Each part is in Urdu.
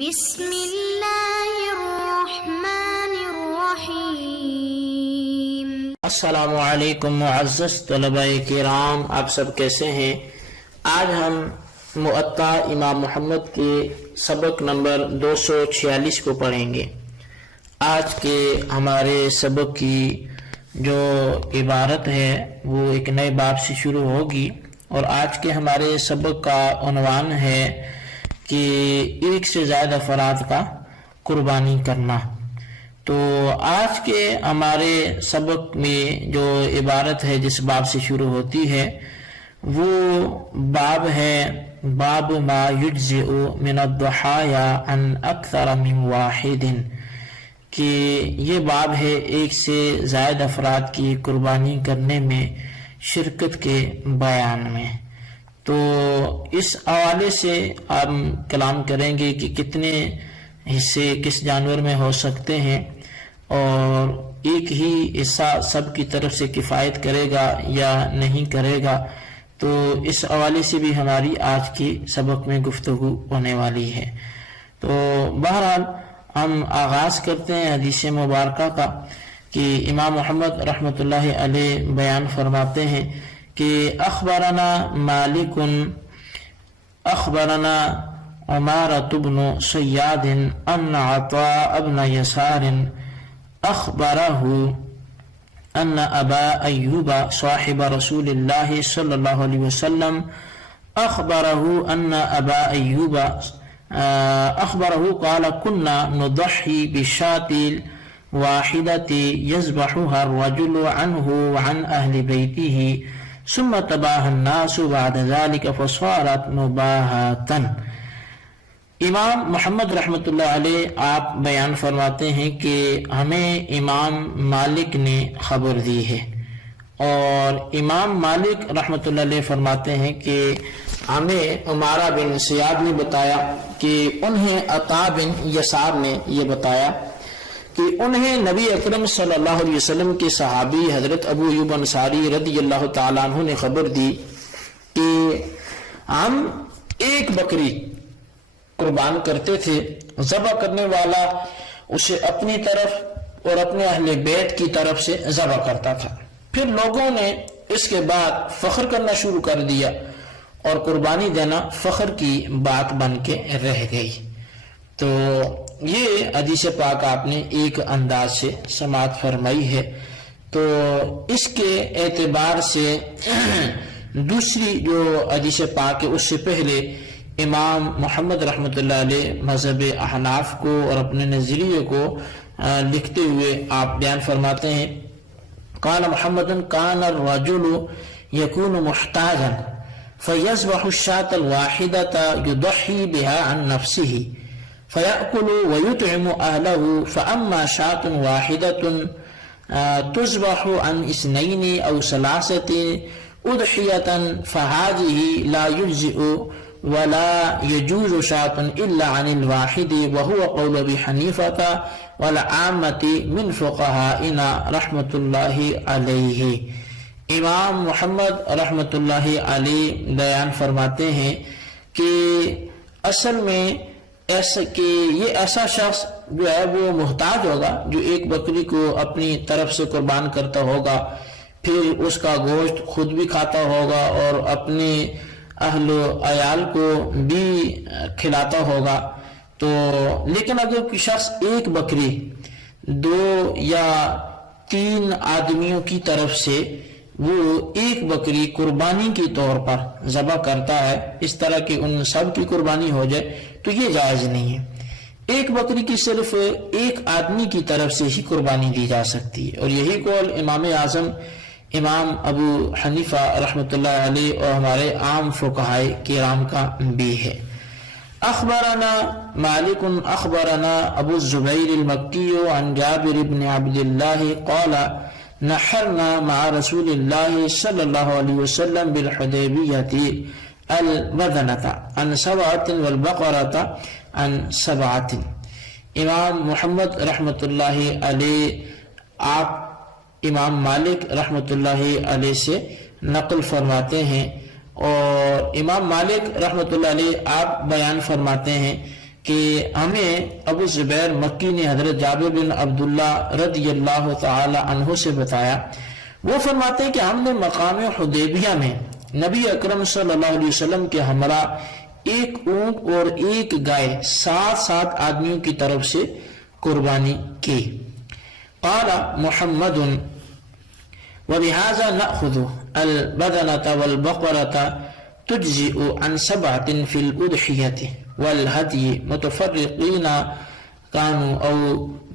بسم اللہ الرحمن الرحیم۔ السلام علیکم معزز طلباء کرام، آپ سب کیسے ہیں؟ آج ہم مؤطا امام محمد کے سبق نمبر 246 کو پڑھیں گے۔ آج کے ہمارے سبق کی جو عبارت ہے وہ ایک نئے باب سے شروع ہوگی، اور آج کے ہمارے سبق کا عنوان ہے کہ ایک سے زیادہ افراد کا قربانی کرنا۔ تو آج کے ہمارے سبق میں جو عبارت ہے جس باب سے شروع ہوتی ہے وہ باب ہے باب ما یجزئ من الضحایا عن اکثر من واحد، کہ یہ باب ہے ایک سے زائد افراد کی قربانی کرنے میں شرکت کے بیان میں۔ تو اس حوالے سے ہم کلام کریں گے کہ کتنے حصے کس جانور میں ہو سکتے ہیں، اور ایک ہی حصہ سب کی طرف سے کفایت کرے گا یا نہیں کرے گا۔ تو اس حوالے سے بھی ہماری آج کی سبق میں گفتگو ہونے والی ہے۔ تو بہرحال ہم آغاز کرتے ہیں حدیث مبارکہ کا، کہ امام محمد رحمۃ اللہ علیہ بیان فرماتے ہیں کہ اخبرنا مالک اخبرنا عمارة بن صیاد ان عطاء بن يسار اخبره ان ابا ایوب صاحب رسول اللہ صلی اللہ علیہ وسلم اخبره ان ابا ایوب اخبره قال كنا نضحي بالشاة الواحدة يذبحها الرجل عنه وعن اهل بيته ثم تباہ الناس بعد ذلك فصارت مباحة۔ امام محمد رحمۃ اللہ علیہ آپ بیان فرماتے ہیں کہ ہمیں امام مالک نے خبر دی ہے، اور امام مالک رحمۃ اللہ علیہ فرماتے ہیں کہ ہمیں عمارہ بن سیاد نے بتایا کہ انہیں عطا بن یسار نے یہ بتایا کہ انہیں نبی اکرم صلی اللہ علیہ وسلم کے صحابی حضرت ابو ایوب انصاری رضی اللہ تعالیٰ عنہ نے خبر دی کہ ہم ایک بکری قربان کرتے تھے، ذبح کرنے والا اسے اپنی طرف اور اپنے اہل بیت کی طرف سے ذبح کرتا تھا۔ پھر لوگوں نے اس کے بعد فخر کرنا شروع کر دیا، اور قربانی دینا فخر کی بات بن کے رہ گئی۔ تو یہ حدیث پاک آپ نے ایک انداز سے سماعت فرمائی ہے۔ تو اس کے اعتبار سے دوسری جو حدیث پاک ہے اس سے پہلے امام محمد رحمۃ اللہ علیہ مذہب احناف کو اور اپنے نظریے کو لکھتے ہوئے آپ بیان فرماتے ہیں، قال محمد کان الرجل یکون محتاجا فیذبح الشاة الواحدة یضحی بها عن نفسه فيأكل ويطعم أهله، فأما شاة واحدة تذبح عن اثنين أو ثلاثة أضحية فهذه لا يجزئ ولا يجوز شاة إلا عن الواحد، وهو قول أبي حنيفة والعامة من فقهائنا رحمة الله عليه۔ امام محمد رحمۃ اللہ علیہ بیان فرماتے ہیں کہ اصل میں ایسا کہ یہ ایسا شخص جو ہے وہ محتاج ہوگا جو ایک بکری کو اپنی طرف سے قربان کرتا ہوگا، پھر اس کا گوشت خود بھی کھاتا ہوگا اور اپنے اہل و عیال کو بھی کھلاتا ہوگا۔ تو لیکن اگر کوئی شخص ایک بکری 2 یا 3 آدمیوں کی طرف سے وہ ایک بکری قربانی کے طور پر ذبح کرتا ہے، اس طرح کہ ان سب کی قربانی ہو جائے، تو یہ جائز نہیں ہے۔ ایک بکری کی صرف ایک آدمی کی طرف سے ہی قربانی دی جا سکتی ہے، اور یہی قول امام اعظم امام ابو حنیفہ رحمۃ اللہ علیہ اور ہمارے عام فقہائے کرام کا بھی ہے۔ اخبرنا مالک اخبرنا ابو الزبیر المکی عن جابر بن عبد اللہ قال نحرنا مع رسول اللہ صلی اللہ علیہ وسلم بالحدیبیۃ البدنۃ عن 7 والبقرۃ عن 7۔ امام محمد رحمۃ اللہ علیہ آپ امام مالک رحمۃ اللہ علیہ سے نقل فرماتے ہیں، اور امام مالک رحمۃ اللہ علیہ آپ بیان فرماتے ہیں کہ ہمیں ابو زبیر مکی نے حضرت جابر بن عبداللہ رضی اللہ تعالی عنہ سے بتایا، وہ فرماتے ہیں کہ ہم نے مقام حدیبیہ میں نبی اکرم صلی اللہ علیہ وسلم کے ہمراہ ایک اونٹ اور ایک گائے 7 آدمیوں کی طرف سے قربانی کی۔ قال محمد وبهذا نأخذ البدنة والبقرة تجزئ عن 7 في الأضحية والهدي متفرقين كانوا أو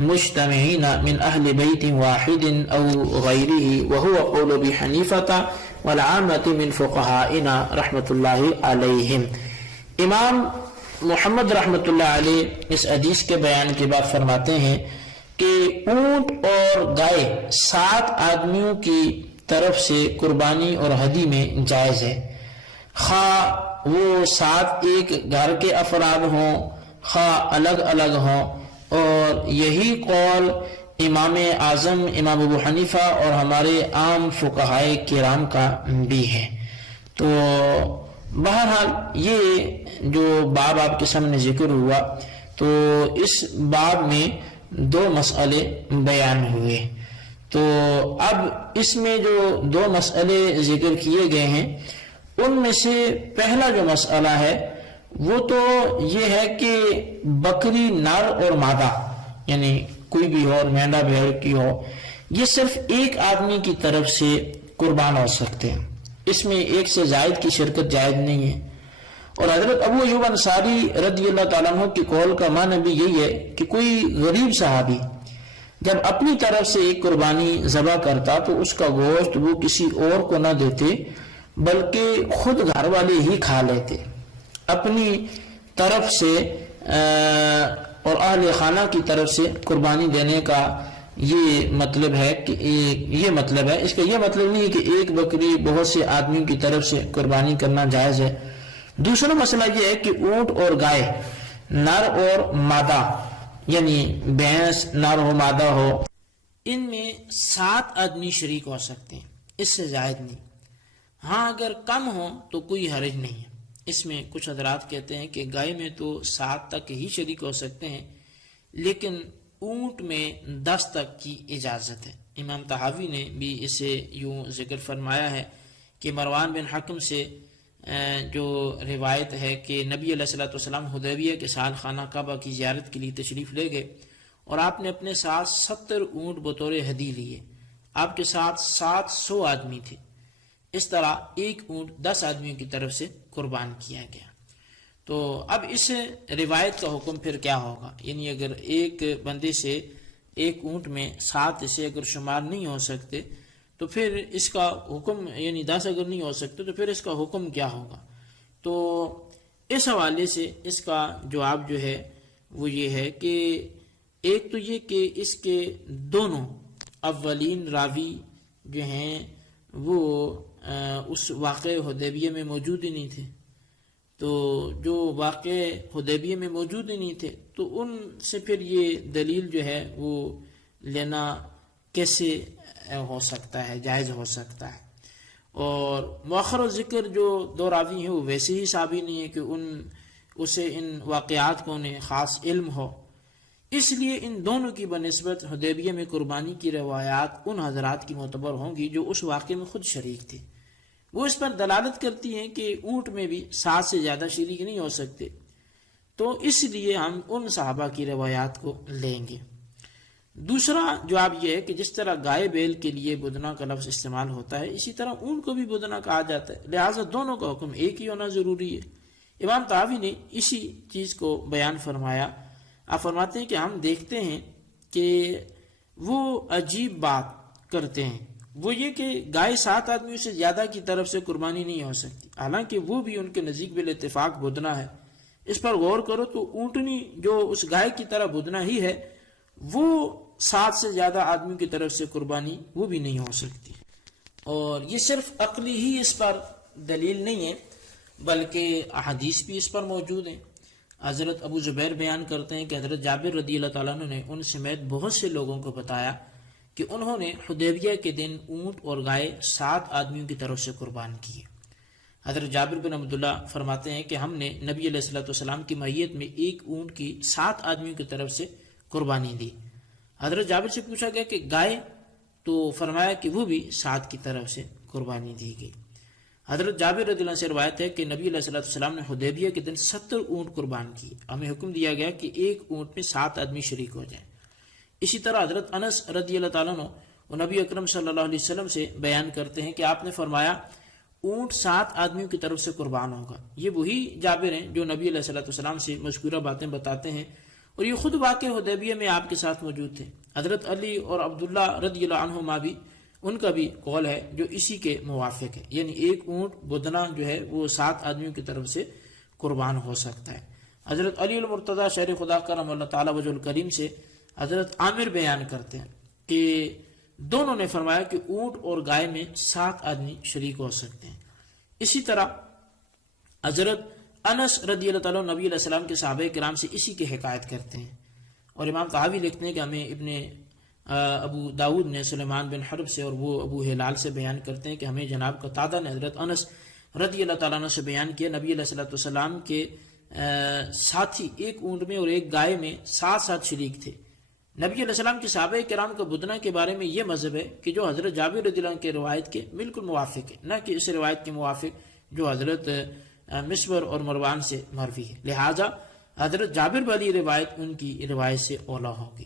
مجتمعين من أهل بيت واحد أو غيره، وهو قول أبي حنيفة والعامة من فقهائنا رحمۃ اللہ علیہم۔ امام محمد رحمۃ اللہ علیہ اس حدیث کے بیان کے بعد فرماتے ہیں کہ اونٹ اور گائے 7 آدمیوں کی طرف سے قربانی اور ہدی میں جائز ہے، خواہ وہ 7 ایک گھر کے افراد ہوں خواہ الگ الگ ہوں، اور یہی قول امام اعظم امام ابو حنیفہ اور ہمارے عام فقہائے کرام کا بھی ہے۔ تو بہرحال یہ جو باب آپ کے سامنے ذکر ہوا، تو اس باب میں 2 مسئلے بیان ہوئے۔ تو اب اس میں جو 2 مسئلے ذکر کیے گئے ہیں، ان میں سے پہلا جو مسئلہ ہے وہ تو یہ ہے کہ بکری نر اور مادہ، یعنی کوئی بھی ہو اور مینڈا بھیڑ کی ہو، یہ صرف ایک آدمی کی طرف سے قربان ہو سکتے ہیں، اس میں ایک سے زائد کی شرکت جائز نہیں ہے۔ اور حضرت ابو ایوب انصاری رضی اللہ تعالیٰ عنہ کی قول کا معنی بھی یہی ہے کہ کوئی غریب صحابی جب اپنی طرف سے ایک قربانی ذبح کرتا تو اس کا گوشت وہ کسی اور کو نہ دیتے بلکہ خود گھر والے ہی کھا لیتے۔ اپنی طرف سے اور اہل خانہ کی طرف سے قربانی دینے کا یہ مطلب ہے کہ یہ مطلب ہے، اس کا یہ مطلب نہیں ہے کہ ایک بکری بہت سے آدمیوں کی طرف سے قربانی کرنا جائز ہے۔ دوسرا مسئلہ یہ ہے کہ اونٹ اور گائے نر اور مادہ، یعنی بھینس نر ہو مادہ ہو، ان میں 7 آدمی شریک ہو سکتے ہیں، اس سے زائد نہیں۔ ہاں اگر کم ہو تو کوئی حرج نہیں ہے۔ اس میں کچھ حضرات کہتے ہیں کہ گائے میں تو 7 تک ہی شریک ہو سکتے ہیں، لیکن اونٹ میں 10 تک کی اجازت ہے۔ امام طحاوی نے بھی اسے یوں ذکر فرمایا ہے کہ مروان بن حکم سے جو روایت ہے کہ نبی علیہ الصلوۃ والسلام حدیبیہ کے سال خانہ کعبہ کی زیارت کے لیے تشریف لے گئے اور آپ نے اپنے ساتھ 70 اونٹ بطور ہدی لیے۔ آپ کے ساتھ 700 آدمی تھے، اس طرح ایک اونٹ 10 آدمیوں کی طرف سے قربان کیا گیا۔ تو اب اس روایت کا حکم پھر کیا ہوگا؟ یعنی اگر ایک بندے سے ایک اونٹ میں 7 سے اگر شمار نہیں ہو سکتے تو پھر اس کا حکم، یعنی 10 اگر نہیں ہو سکتے تو پھر اس کا حکم کیا ہوگا؟ تو اس حوالے سے اس کا جواب جو ہے وہ یہ ہے کہ ایک تو یہ کہ اس کے دونوں اولین راوی جو ہیں وہ اس واقع حدیبیہ میں موجود ہی نہیں تھے، تو جو واقع حدیبیہ میں موجود ہی نہیں تھے تو ان سے پھر یہ دلیل جو ہے وہ لینا کیسے ہو سکتا ہے، جائز ہو سکتا ہے؟ اور مؤخر ذکر جو 2 راوی ہیں وہ ویسے ہی ثابت نہیں ہے کہ اسے ان واقعات کو انہیں خاص علم ہو، اس لیے ان دونوں کی بنسبت حدیبیہ میں قربانی کی روایات ان حضرات کی معتبر ہوں گی جو اس واقعے میں خود شریک تھے۔ وہ اس پر دلالت کرتی ہیں کہ اونٹ میں بھی 7 سے زیادہ شریک نہیں ہو سکتے، تو اس لیے ہم ان صحابہ کی روایات کو لیں گے۔ دوسرا جواب یہ ہے کہ جس طرح گائے بیل کے لیے بدنا کا لفظ استعمال ہوتا ہے، اسی طرح اونٹ کو بھی بدنا کہا جاتا ہے، لہٰذا دونوں کا حکم ایک ہی ہونا ضروری ہے۔ امام طحاوی نے اسی چیز کو بیان فرمایا۔ آپ فرماتے ہیں کہ ہم دیکھتے ہیں کہ وہ عجیب بات کرتے ہیں، وہ یہ کہ گائے 7 آدمیوں سے زیادہ کی طرف سے قربانی نہیں ہو سکتی، حالانکہ وہ بھی ان کے نزدیک بالاتفاق بدنا ہے۔ اس پر غور کرو تو اونٹنی جو اس گائے کی طرح بدنا ہی ہے، وہ 7 سے زیادہ آدمیوں کی طرف سے قربانی وہ بھی نہیں ہو سکتی۔ اور یہ صرف عقلی ہی اس پر دلیل نہیں ہے بلکہ احادیث بھی اس پر موجود ہیں۔ حضرت ابو زبیر بیان کرتے ہیں کہ حضرت جابر رضی اللہ تعالیٰ عنہ نے ان سمیت بہت سے لوگوں کو بتایا کہ انہوں نے حدیبیہ کے دن اونٹ اور گائے 7 آدمیوں کی طرف سے قربان کیے۔ حضرت جابر بن عبداللہ فرماتے ہیں کہ ہم نے نبی علیہ الصلوۃ والسلام کی معیت میں ایک اونٹ کی 7 آدمیوں کی طرف سے قربانی دی۔ حضرت جابر سے پوچھا گیا کہ گائے، تو فرمایا کہ وہ بھی 7 کی طرف سے قربانی دی گئی۔ حضرت جابر رضی اللہ عنہ سے روایت ہے کہ نبی علیہ الصلوۃ والسلام نے حدیبیہ کے دن 70 اونٹ قربان کی، ہمیں حکم دیا گیا کہ ایک اونٹ میں 7 آدمی شریک ہو جائیں۔ اسی طرح حضرت انس رضی اللہ تعالیٰ عنہ وہ نبی اکرم صلی اللہ علیہ وسلم سے بیان کرتے ہیں کہ آپ نے فرمایا اونٹ 7 آدمیوں کی طرف سے قربان ہوگا۔ یہ وہی جابر ہیں جو نبی علیہ الصلوۃ والسلام سے مذکورہ باتیں بتاتے ہیں، اور یہ خود واقع حدیبیہ میں آپ کے ساتھ موجود تھے۔ حضرت علی اور عبداللہ رضی اللہ عنہما بھی، ان کا بھی قول ہے جو اسی کے موافق ہے، یعنی ایک اونٹ بدنہ جو ہے وہ 7 آدمیوں کی طرف سے قربان ہو سکتا ہے۔ حضرت علی المرتضیٰ شیر خدا کرم اللہ تعالیٰ وجہ الکریم سے حضرت عامر بیان کرتے ہیں کہ دونوں نے فرمایا کہ اونٹ اور گائے میں 7 آدمی شریک ہو سکتے ہیں۔ اسی طرح حضرت انس رضی اللہ تعالیٰ نبی علیہ السلام کے صحابہ کرام سے اسی کی حکایت کرتے ہیں، اور امام طحاوی لکھتے ہیں کہ ہمیں ابن ابو داود نے سلیمان بن حرب سے اور وہ ابو ہلال سے بیان کرتے ہیں کہ ہمیں جناب قتادہ نے حضرت انس رضی اللہ تعالیٰ عنہ سے بیان کیا نبی علیہ الصلوۃ والسلام کے ساتھی ایک اونٹ میں اور ایک گائے میں 7 شریک تھے۔ نبی علیہ السلام کے صحابہ کرام کا بدنہ کے بارے میں یہ مذہب ہے کہ جو حضرت جابر رضی اللہ عنہ کے روایت کے بالکل موافق ہے، نہ کہ اس روایت کے موافق جو حضرت مسور اور مروان سے مروی ہے، لہٰذا حضرت جابر والی روایت ان کی روایت سے اولا ہوگی۔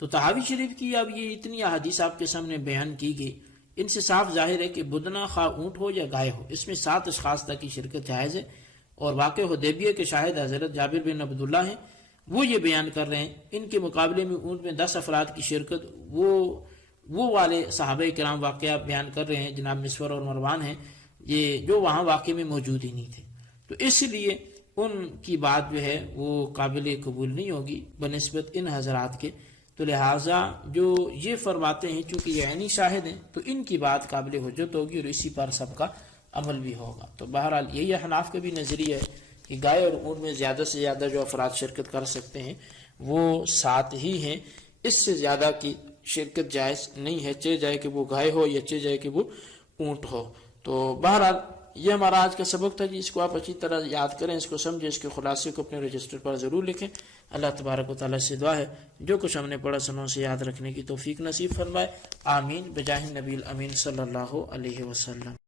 تو طحاوی شریف کی اب یہ اتنی احادیث آپ کے سامنے بیان کی گئی، ان سے صاف ظاہر ہے کہ بدنہ خواہ اونٹ ہو یا گائے ہو، اس میں 7 اشخاص تک کی شرکت جائز ہے، اور واقع حدیبیہ کے شاہد حضرت جابر بن عبداللہ ہیں، وہ یہ بیان کر رہے ہیں ان کے مقابلے میں اونٹ میں 10 افراد کی شرکت وہ والے صحابہ کرام واقعہ بیان کر رہے ہیں، جناب مسور اور مروان ہیں، یہ جو وہاں واقع میں موجود ہی نہیں تھے، تو اس لیے ان کی بات جو ہے وہ قابل قبول نہیں ہوگی بنسبت ان حضرات کے۔ تو لہٰذا جو یہ فرماتے ہیں چونکہ یہ عینی شاہد ہیں تو ان کی بات قابل حجت ہوگی اور اسی پر سب کا عمل بھی ہوگا۔ تو بہرحال یہی حناف کا بھی نظریہ ہے کہ گائے اور اونٹ میں زیادہ سے زیادہ جو افراد شرکت کر سکتے ہیں وہ 7 ہی ہیں، اس سے زیادہ کی شرکت جائز نہیں ہے، چاہے جائے کہ وہ گائے ہو یا چاہے جائے کہ وہ اونٹ ہو۔ تو بہرحال یہ ہمارا آج کا سبق تھا جی، اس کو آپ اچھی طرح یاد کریں، اس کو سمجھیں، اس کے خلاصے کو اپنے رجسٹر پر ضرور لکھیں۔ اللہ تبارک و تعالیٰ سے دعا ہے جو کچھ ہم نے پڑھا سنوں سے یاد رکھنے کی توفیق نصیب فرمائے، آمین بجاہ نبی الامین صلی اللہ علیہ وسلم۔